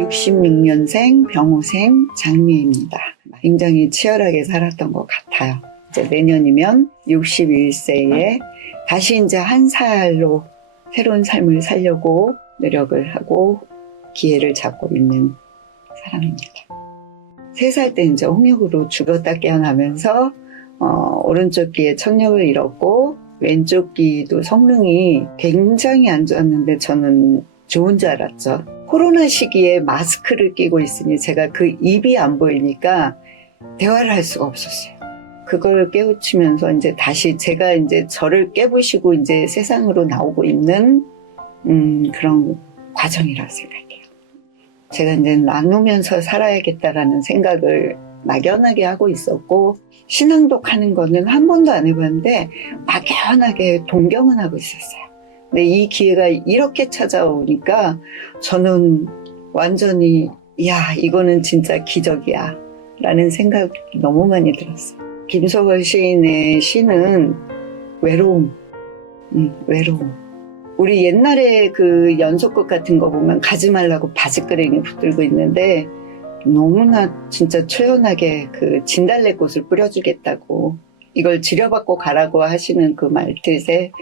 66년생 병호생 장미입니다. 굉장히 치열하게 살았던 것 같아요. 이제 내년이면 61세에 다시 이제 한 살로 새로운 삶을 살려고 노력을 하고 기회를 잡고 있는 사람입니다. 세 살 때 이제 홍역으로 죽었다 깨어나면서 어, 오른쪽 귀에 청력을 잃었고 왼쪽 귀도 성능이 굉장히 안 좋았는데 저는 좋은 줄 알았죠. 코로나 시기에 마스크를 끼고 있으니 제가 그 입이 안 보이니까 대화를 할 수가 없었어요. 그걸 깨우치면서 이제 다시 제가 이제 저를 깨부시고 이제 세상으로 나오고 있는 음, 그런 과정이라고 생각해요. 제가 이제 나누면서 살아야겠다라는 생각을 막연하게 하고 있었고 신앙독 하는 거는 한 번도 안 해봤는데 막연하게 동경은 하고 있었어요. 근데 이 기회가 이렇게 찾아오니까 저는 완전히 야 이거는 진짜 기적이야 라는 생각이 너무 많이 들었어요. 김석월 시인의 시는 외로움, 음, 외로움. 우리 옛날에 그 연속극 같은 거 보면 가지 말라고 바지끄레기 붙들고 있는데 너무나 진짜 초연하게 그 진달래꽃을 뿌려주겠다고 이걸 지려받고 가라고 하시는 그 말뜻에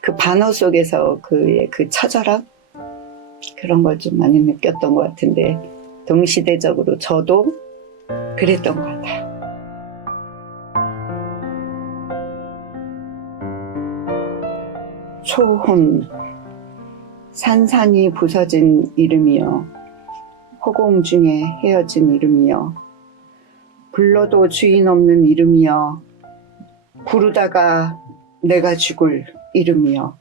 그 반어 속에서 그의 그 처절함 그런 걸 좀 많이 느꼈던 것 같은데 동시대적으로 저도 그랬던 것 같아요. 초혼 산산이 부서진 이름이여 허공 중에 헤어진 이름이여 불러도 주인 없는 이름이여 부르다가 내가 죽을 이름이여.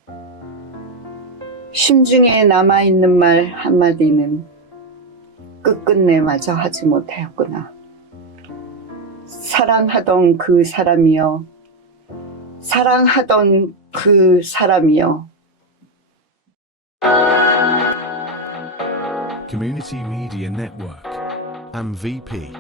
심중에 남아있는 말 한마디는 끝끝내 마저 하지 못하였구나. 사랑하던 그 사람이여 사랑하던 그 사람이여. Community Media Network, MVP.